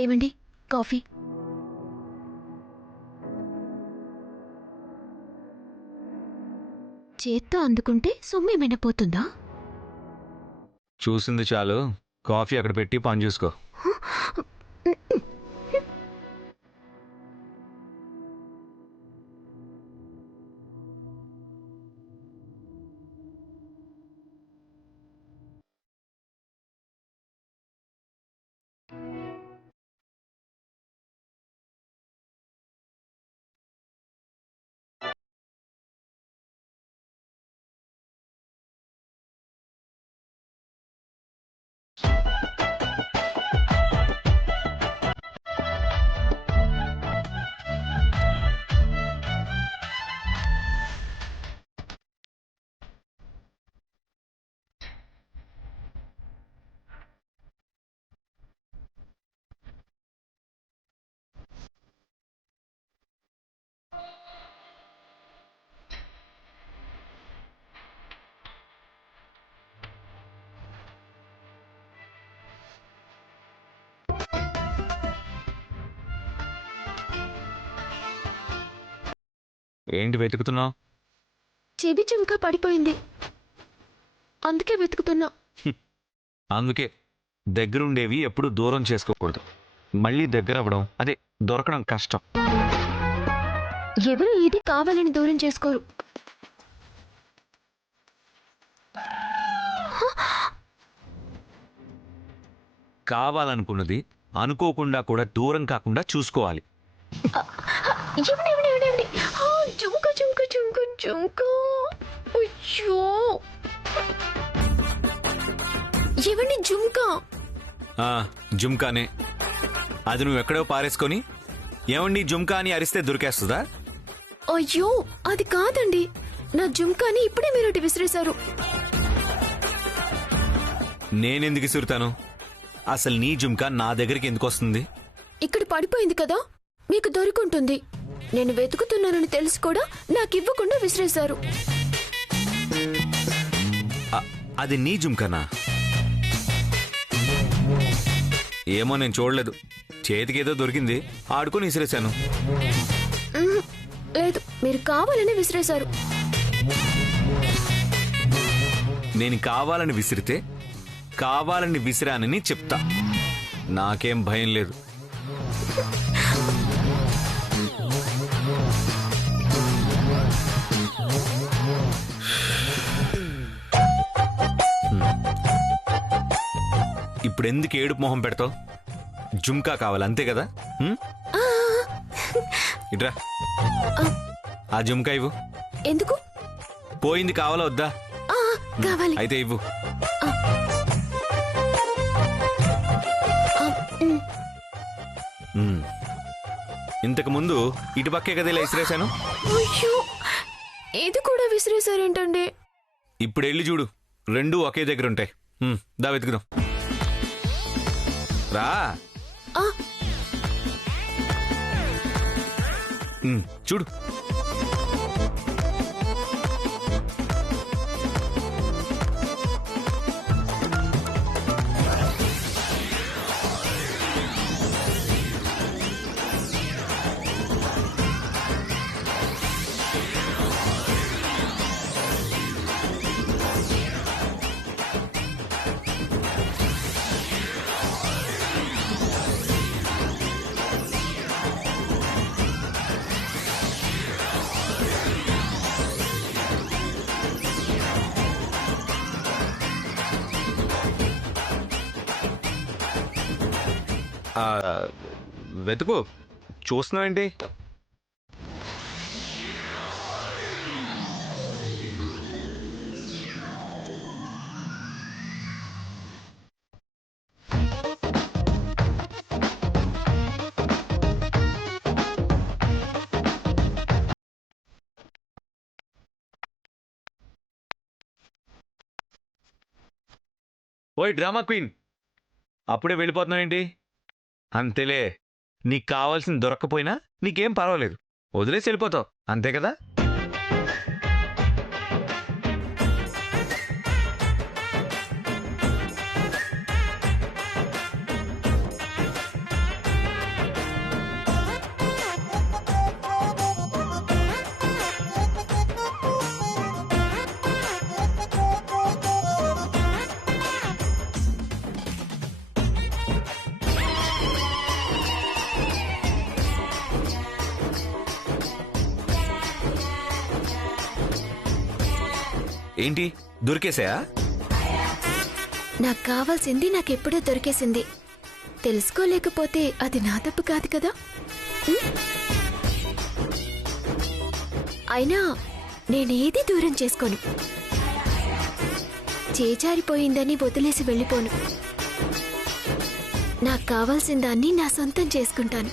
ఏమండి, కాఫీ. చేత్తో అందుకుంటే సొమ్మేమైనా పోతుందా? చూసింది చాలు, కాఫీ అక్కడ పెట్టి పని చూసుకో. ఏంటి వెతుకుతున్నావు? చెవి చుంకా పడిపోయింది, అందుకే వెతుకుతున్నా. అందుకే దగ్గరుండేవి ఎప్పుడు దూరం చేసుకోకూడదు. మళ్ళీ దగ్గర అవ్వడం, అదే దొరకడం కష్టం. ఎవరు ఏది కావాలని దూరం చేసుకోరు. కావాలనుకున్నది అనుకోకుండా కూడా దూరం కాకుండా చూసుకోవాలి. ఏమండి, ఏమండి, ఏమండి, ఏమండి? జుంక జుంక జుంక జుంక. అయ్యో, ఏమండి జుంక? జుమ్కానే. అది నువ్వు ఎక్కడో పారేసుకొని ఏమండి జుమ్కా అని అరిస్తే దొరికేస్తుందా? అయ్యో, అది కాదండి. నా జుంకాని ఇప్పుడే మీరు విసిరేశారు. నేనెందుకు ఇసురుతాను? అసలు నీ జుమ్కా నా దగ్గరికి ఎందుకు వస్తుంది? ఇక్కడ పడిపోయింది కదా, మీకు దొరికుంటుంది. నేను వెతుకుతున్నానని తెలిసి కూడా నాకు ఇవ్వకుండా విసిరేశారు. అది నీ జుమ్కానా? ఏమో, నేను చూడలేదు. చేతికేదో దొరికింది, ఆడుకొని విసిరేశాను. లేదు, మీరు కావాలని విసిరేశారు. నేను కావాలని విసిరితే కావాలని విసిరానని చెప్తా. నాకేం భయం లేదు. ఇప్పుడెందుకు ఏడుపు మొహం పెడతావు? జుమ్కా కావాలి అంతే కదా? ఇట్రా, ఆ జుమ్కా ఇవ్వు. ఎందుకు? పోయింది కావాలా వద్దా? కావాలి. అయితే ఇవ్వు. ఇంతకు ముందు ఇటుపక్కే కదా ఇలా విసిరేశాను. అయ్యో, ఇది కూడా విసిరేశారేంటండి? ఇప్పుడు వెళ్ళి చూడు, రెండు ఒకే దగ్గర ఉంటాయి. దా వెతుకుదాం, రా. చూడు. వెతుకు, చూస్తున్నావేంటి? ఓయ్ డ్రామా క్వీన్, అప్పుడే వెళ్ళిపోతున్నావేంటి? అంతేలే, నీకు కావాల్సింది దొరక్కపోయినా నీకేం పర్వాలేదు, వదిలేసి వెళ్ళిపోతావు అంతే కదా? ఏంటి దొరికేసాయా? నాకు కావాల్సింది నాకెప్పుడో దొరికేసింది. తెలుసుకోలేకపోతే అది నా తప్పు కాదు కదా. అయినా నేనేది దూరం చేసుకోను. చేజారిపోయిందని వదిలేసి వెళ్ళిపోను. నాకు కావాల్సిన దాన్ని నా సొంతం చేసుకుంటాను.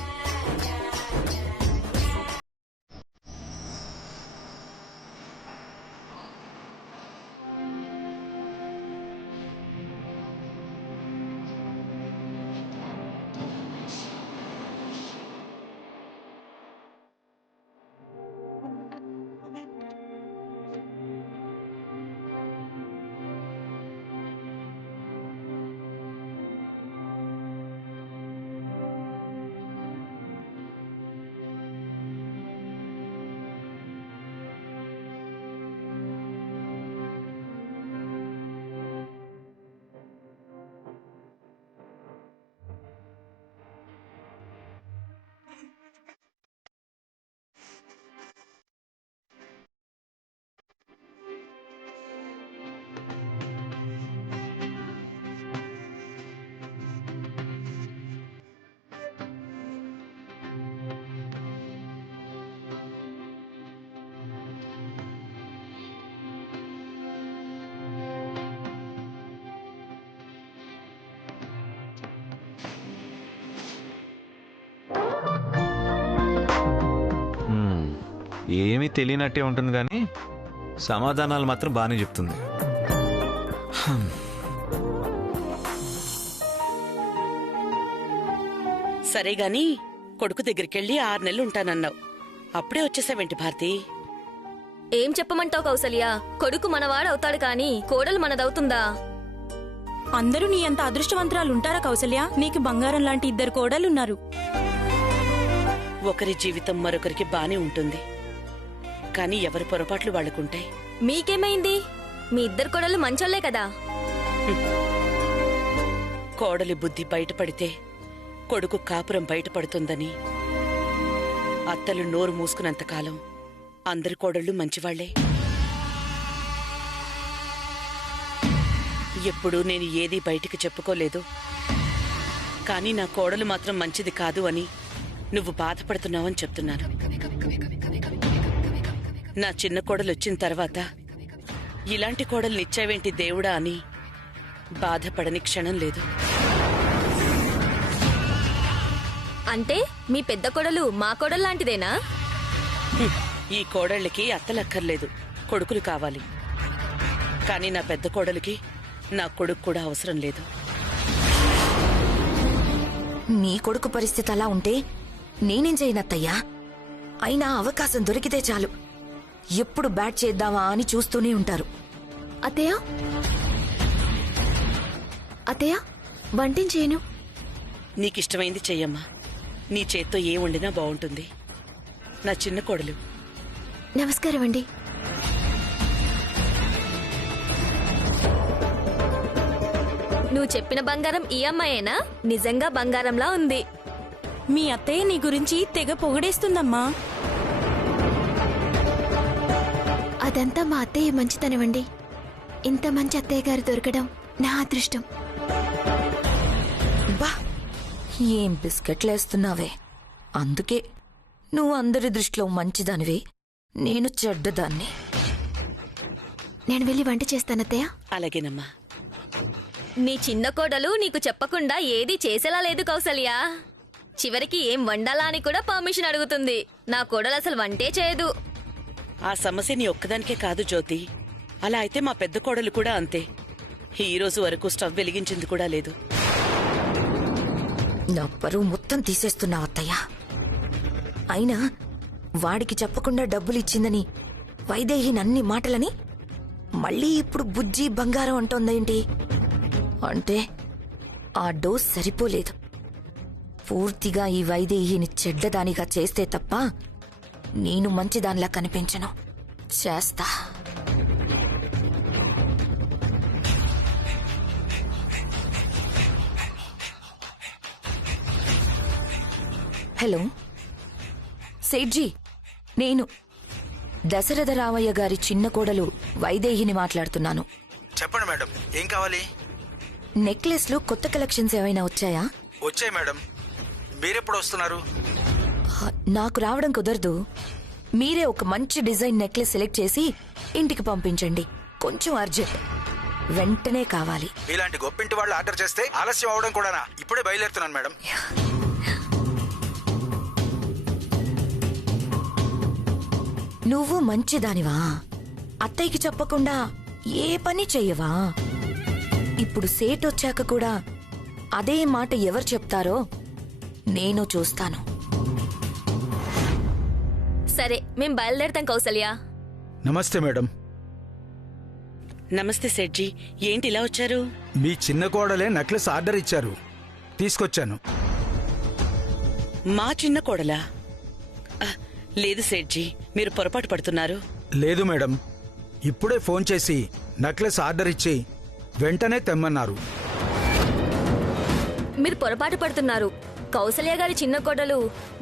ఏమీ తెలియనట్టే ఉంటుంది కానీ సమాధానాలు మాత్రం బాగానే చెప్తుంది. సరే గాని కొడుకు దగ్గరికెళ్ళి 6 నెలలు ఉంటానన్నావు. అప్పుడే వచ్చేసావేంటి భారతి? ఏం చెప్పమంటావు కౌసల్య? కొడుకు మనవాడవుతాడు కాని కోడలు మనదవుతుందా? అందరూ నీ అంత అదృష్టవంతురాలుంటారా కౌసల్య? నీకు బంగారం లాంటి 2 కోడలున్నారు. ఒకరి జీవితం మరొకరికి బానే ఉంటుంది, కానీ ఎవరి పొరపాట్లు వాళ్ళకుంటాయి. మీకేమైంది? మీ 2 కోడలు మంచోళ్లే కదా. కోడలి బుద్ధి బయటపడితే కొడుకు కాపురం బయటపడుతుందని అత్తలు నోరు మూసుకున్నంతకాలం అందరి కోడళ్ళు మంచివాళ్లే. ఎప్పుడూ నేను ఏదీ బయటికి చెప్పుకోలేదు, కానీ నా కోడలు మాత్రం మంచిది కాదు అని నువ్వు బాధపడుతున్నావని చెప్తున్నాను. నా చిన్న కోడలు వచ్చిన తర్వాత ఇలాంటి కోడలు నిచ్చావేంటి దేవుడా అని బాధపడని క్షణం లేదు. అంటే మీ పెద్ద కోడలు మా కోడలు లాంటిదేనా? ఈ కోడళ్ళకి అత్తలక్కర్లేదు, కొడుకులు కావాలి. కానీ నా పెద్ద కోడలికి నా కొడుకు కూడా అవసరం లేదు. నీ కొడుకు పరిస్థితి అలా ఉంటే నేనేం చేయనత్తయ్యా? అయినా అవకాశం దొరికితే చాలు ఎప్పుడు బ్యాట్ చేద్దామా అని చూస్తూనే ఉంటారు. అత్తయ్య అత్తయ్య వంటించేయను. నీకిష్టమైంది చెయ్యమ్మా. నీ చేత్తో ఏ వండినా బాగుంటుంది. నా చిన్న కోడలు. నమస్కారం అండి. నువ్వు చెప్పిన బంగారం ఈ అమ్మాయేనా? నిజంగా బంగారంలా ఉంది. మీ అత్తయ్య నీ గురించి తెగ పొగడేస్తుందమ్మా. అదంతా మా అత్తయ్య మంచితనమండి. ఇంత మంచి అత్తయ్య గారు దొరకడం నా అదృష్టం. బా ఏం బిస్కెట్లేస్తున్నావే. అందుకే నువ్వు అందరి దృష్టిలో మంచిదానివే, నేను చెడ్డదాన్ని. నేను వెళ్ళి వంట చేస్తానత్తయ్య. అలాగేనమ్మా. నీ చిన్న కోడలు నీకు చెప్పకుండా ఏదీ చేసేలా లేదు కౌసల్య. చివరికి ఏం వండాలా అని కూడా పర్మిషన్ అడుగుతుంది. నా కోడలు అసలు వంటే చేయదు. ఆ సమస్య నీ ఒక్కదానికే కాదు జ్యోతి. అలా అయితే మా పెద్ద కోడలు కూడా అంతే. ఈ రోజు వరకు స్టవ్ వెలిగించింది కూడా లేదు. నా పరువు మొత్తం తీసేస్తున్నావు అత్తయ్య. అయినా వాడికి చెప్పకుండా డబ్బులు ఇచ్చిందని వైదేహి నన్ని మాటలని మళ్ళీ ఇప్పుడు బుజ్జి బంగారం అంటోందేంటి? అంటే ఆ డోస్ సరిపోలేదు. పూర్తిగా ఈ వైదేహిని చెడ్డదానిగా చేస్తే తప్ప నేను మంచిదానిలా కనిపించను. చేస్తా. హలో సేట్జీ, నేను దశరథరామయ్య గారి చిన్న కోడలు వైదేహిని మాట్లాడుతున్నాను. చెప్పండి మేడం, ఏం కావాలి? నెక్లెస్లు కొత్త కలెక్షన్స్ ఏమైనా వచ్చాయా? వచ్చాయి మేడం. మీరెప్పుడు వస్తున్నారు? నాకు రావడం కుదరదు. మీరే ఒక మంచి డిజైన్ నెక్లెస్ సెలెక్ట్ చేసి ఇంటికి పంపించండి. కొంచెం అర్జెంట్, వెంటనే కావాలి. ఇలాంటి గొప్పింటి వాళ్ళు ఆర్డర్ చేస్తే ఆలస్యం అవడం కూడానా? ఇప్పుడే బయలుదేరుతున్నాను మేడం. నువ్వు మంచిదానివా? అత్తయ్యకి చెప్పకుండా ఏ పని చెయ్యవా? ఇప్పుడు సేట్ వచ్చాక కూడా అదే మాట ఎవరు చెప్తారో నేను చూస్తాను. సరే, మేం బయలుదేరతాం కౌసల్య. నమస్తే మేడం. నమస్తే సెడ్జీ, ఏంటి ఇలా వచ్చారు? మీ చిన్న కోడలే నెక్లెస్ ఆర్డర్ ఇచ్చారు, తీసుకొచ్చాను. మా చిన్న కోడలా? లేదు సెడ్జీ, మీరు పొరపాటు పడుతున్నారు. లేదు మేడం, ఇప్పుడే ఫోన్ చేసి నెక్లెస్ ఆర్డర్ ఇచ్చి వెంటనే తెమ్మన్నారు. మీరు పొరపాటు పడుతున్నారు. కౌసల్య గారి చిన్న కోడలు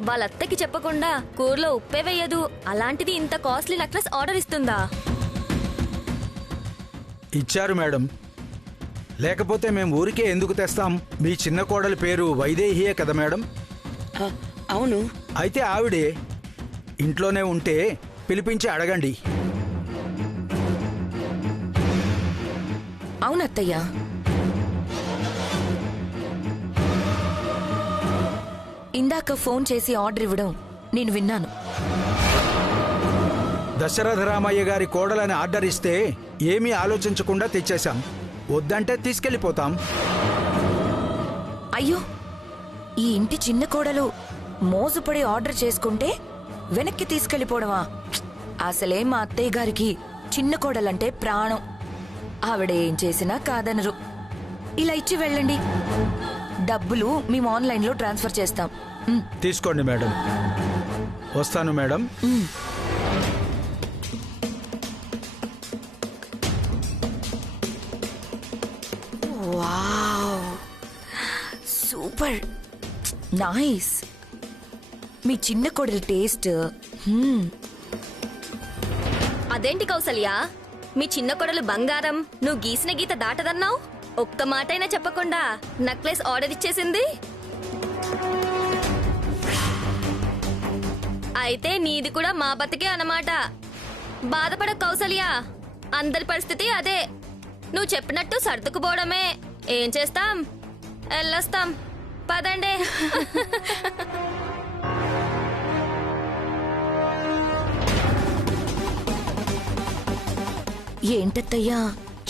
వాళ్ళ అత్తకి చెప్పకుండా కూరలో ఉప్పే వేయదు. అలాంటిది ఇంత కాస్ట్లీ నెక్లెస్ ఆర్డర్ ఇస్తుందా? ఇచ్చారు మేడం, లేకపోతే మేము ఊరికే ఎందుకు తెస్తాం? మీ చిన్న కోడలి పేరు వైదేహియే కదా మేడం? అవును. అయితే ఆవిడే ఇంట్లోనే ఉంటే పిలిపించి అడగండి. అవునత్తయ్య, ఇందాక ఫోన్ చేసి ఆర్డర్ ఇవ్వడం నేను విన్నాను. దశరథ రామయ్య గారి కోడలని ఆర్డర్ ఇస్తే ఏమీ ఆలోచించకుండా తెచ్చేశాం. వద్దంటే తీసుకెళ్లిపోతాం. అయ్యో, ఈ ఇంటి చిన్న కోడలు మోజుపడి ఆర్డర్ చేసుకుంటే వెనక్కి తీసుకెళ్లిపోవడమా? అసలే మా అత్తయ్య గారికి చిన్న కోడలంటే ప్రాణం. ఆవిడేం చేసినా కాదనరు. ఇలా ఇచ్చి వెళ్ళండి, డబ్బులు మేము ఆన్లైన్లో ట్రాన్స్ఫర్ చేస్తాం. తీసుకోండి మేడం. వస్తాను మేడం. Wow, super nice. మీ చిన్న కోడలి టేస్ట్. అదేంటి కౌసల్య, మీ చిన్న కొడలు బంగారం, నువ్వు గీసిన గీత దాటదన్నావు. ఒక్క మాటైనా చెప్పకుండా నెక్లెస్ ఆర్డర్ ఇచ్చేసింది. అయితే నీది కూడా మా బతికే అన్నమాట. బాధపడ కౌసల్య, అందరి పరిస్థితి అదే. నువ్వు చెప్పినట్టు సర్దుకుపోవడమే. ఏం చేస్తాం, వెళ్ళొస్తాం. పదండి. ఏంటత్తయ్యా,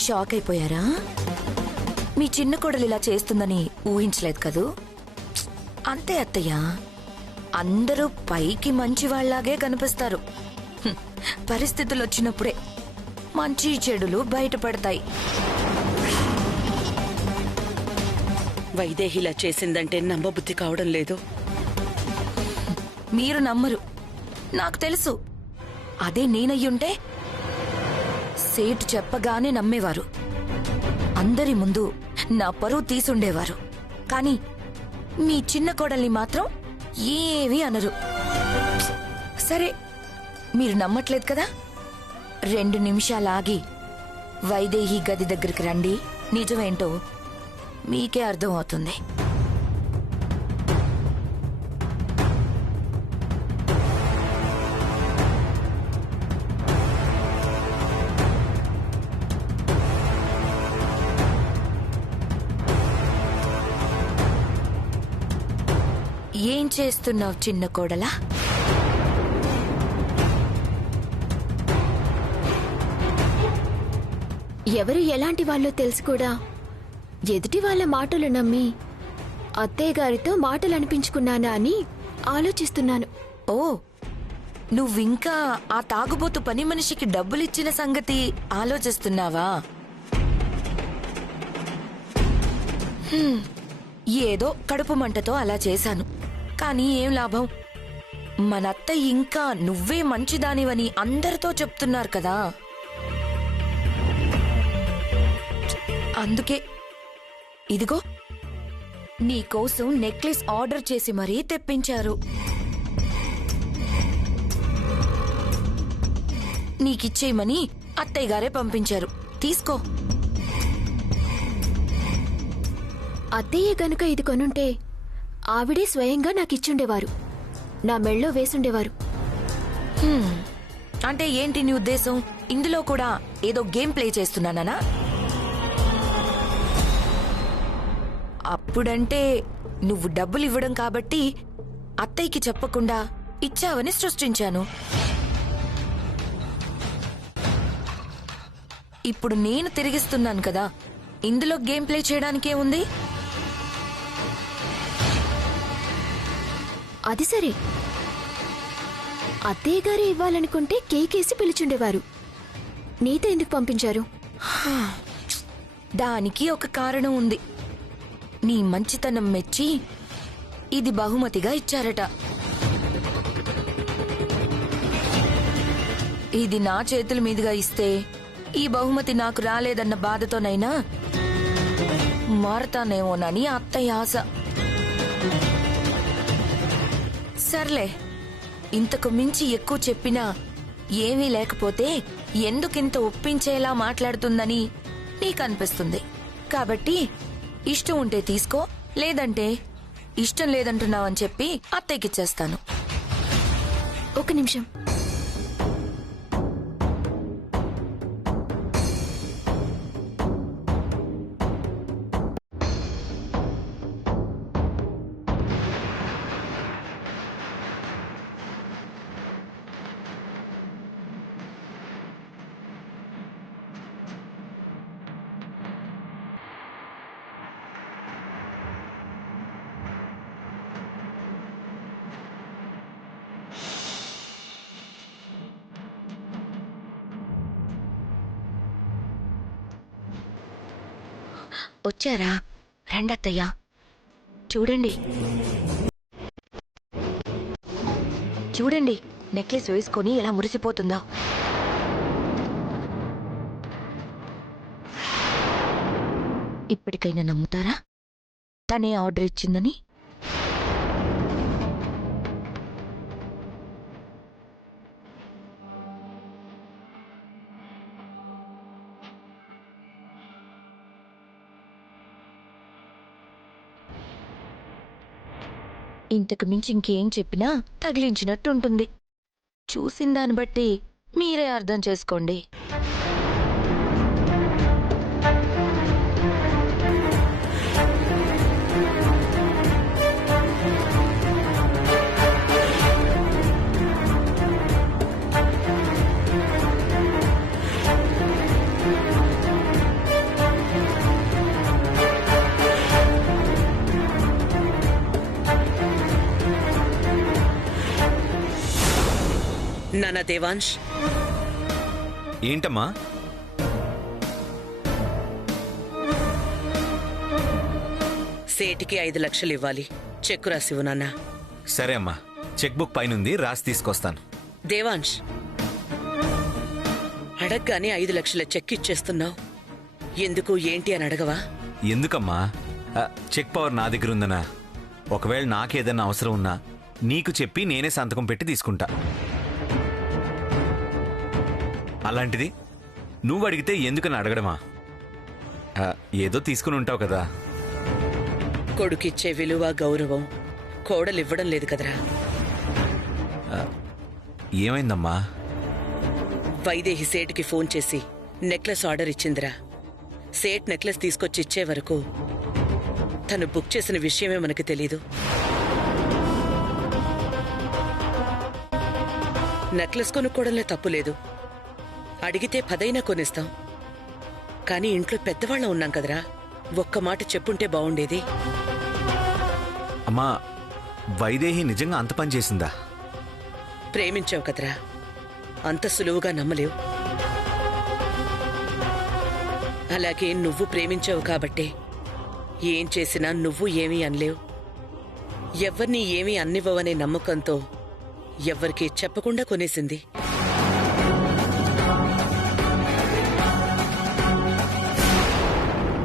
షాక్ అయిపోయారా? మీ చిన్న కోడలు ఇలా చేస్తుందని ఊహించలేదు కదూ? అంతే అత్తయ్యా, అందరూ పైకి మంచివాళ్లాగే కనిపిస్తారు. పరిస్థితులు వచ్చినప్పుడే మంచి చెడులు బయటపడతాయి. వైదేహిలా చేసిందంటే నమ్మబుద్ధి కావడం లేదు. మీరు నమ్మరు, నాకు తెలుసు. అదే నేనయ్యుంటే సేటు చెప్పగానే నమ్మేవారు. అందరి ముందు నా పరువు తీసుండేవారు. కానీ మీ చిన్న కోడల్ని మాత్రం ఏమీ అనరు. సరే, మీరు నమ్మట్లేదు కదా? 2 నిమిషాలు ఆగి వైదేహి గది దగ్గరికి రండి. నిజమేంటో మీకే అర్థం అవుతుంది. ఏం చేస్తున్నావు చిన్న కోడలా? ఎవరు ఎలాంటి వాళ్ళో తెలుసు కూడా ఎదుటి వాళ్ళ మాటలు నమ్మి అత్తయ్య గారితో మాటలు అనిపించుకున్నానా అని ఆలోచిస్తున్నాను. ఓ, నువ్వింకా ఆ తాగుబోతు పని మనిషికి డబ్బులిచ్చిన సంగతి ఆలోచిస్తున్నావా? ఏదో కడుపు మంటతో అలా చేశాను. కానీ ఏం లాభం? మనత్త ఇంకా నువ్వే మంచిదానివని అందరితో చెప్తున్నారు కదా. అందుకే ఇదిగో నీకోసం నెక్లెస్ ఆర్డర్ చేసి మరీ తెప్పించారు. నీకిచ్చేయమని అత్తయ్య గారే పంపించారు. తీసుకో. అత్తయ్య గనుక ఇది కొనుంటే ఆవిడే స్వయంగా నాకిచ్చుండేవారు, నా మెళ్ళో వేసుండేవారు. అంటే ఏంటి నీ ఉద్దేశం? ఇందులో కూడా ఏదో గేమ్ ప్లే చేస్తున్నానా? అప్పుడంటే నువ్వు డబ్బులు ఇవ్వడం కాబట్టి అత్తయ్యకి చెప్పకుండా ఇచ్చావని సృష్టించాను. ఇప్పుడు నేను తిరిగిస్తున్నాను కదా, ఇందులో గేమ్ ప్లే చేయడానికే ఉంది. అది సరే, అత్తయ్య గారే ఇవ్వాలనుకుంటే కేకేసి పిలిచుండేవారు, నీతో ఎందుకు పంపించారు? దానికి ఒక కారణం ఉంది. నీ మంచితనం మెచ్చి ఇది బహుమతిగా ఇచ్చారట. ఇది నా చేతుల మీదుగా ఇస్తే ఈ బహుమతి నాకు రాలేదన్న బాధతోనైనా మారతానేమోనని అత్తయ్య ఆశ. సర్లే, ఇంతకు మించి ఎక్కువ చెప్పినా ఏమీ లేకపోతే ఎందుకింత ఒప్పించేలా మాట్లాడుతుందని నీకనిపిస్తుంది. కాబట్టి ఇష్టం ఉంటే తీసుకో, లేదంటే ఇష్టం లేదంటున్నావని చెప్పి అత్తయ్యకిచ్చేస్తాను. ఒక నిమిషం. వచ్చారా? రండత్తయ్య, చూడండి చూడండి, నెక్లెస్ వేసుకొని ఎలా మురిసిపోతుందో. ఇప్పటికైనా నమ్ముతారా తనే ఆర్డర్ ఇచ్చిందని? ఇంతకు మించి ఇంకేం చెప్పినా తగిలించినట్టు ఉంటుంది. చూసిన దాన్ని బట్టి మీరే అర్థం చేసుకోండి. నానా దేవాంశ్, ఏంటమ్మా? సేటికి 5 లక్షలు ఇవ్వాలి. చెక్కు రాసివు నాన్నా. సరే అమ్మా, చెక్ బుక్ పైనుంది, రాసి తీసుకొస్తాను. దేవాంశ్, అడగ్గానే 5 లక్షల చెక్ ఇచ్చేస్తున్నావు. ఎందుకు ఏంటి అని అడగవా? ఎందుకమ్మా? చెక్ పవర్ నా దగ్గర ఉందనా? ఒకవేళ నాకేదన్నా అవసరం ఉన్నా నీకు చెప్పి నేనే సంతకం పెట్టి తీసుకుంటా. అలాంటిది నువ్వు అడిగితే ఎందుకని అడగడమా? ఏదో తీసుకుని ఉంటావు కదా. కొడుకిచ్చే విలువ గౌరవం కోడలివ్వడం లేదు కదరా. ఏమైందమ్మా? వైదేహి సేటుకి ఫోన్ చేసి నెక్లెస్ ఆర్డర్ ఇచ్చిందిరా. సేట్ నెక్లెస్ తీసుకొచ్చి ఇచ్చే వరకు తను బుక్ చేసిన విషయమే మనకు తెలీదు. నెక్లెస్ కొనుక్కోవడంలో తప్పు లేదు, అడిగితే 10 కొనిస్తాం. కానీ ఇంట్లో పెద్దవాళ్ళం ఉన్నాం కదరా, ఒక్క మాట చెప్పుంటే బావుండేది. అమ్మా, వైదేహి నిజంగా అంత పని చేసిందా? ప్రేమించావు కదరా, అంత సులువుగా నమ్మలేవు. అలాగే నువ్వు ప్రేమించావు కాబట్టే ఏం చేసినా నువ్వు ఏమీ అనలేవు. ఎవ్వరినీ ఏమీ అన్నివ్వవనే నమ్మకంతో ఎవ్వరికీ చెప్పకుండా కొనేసింది.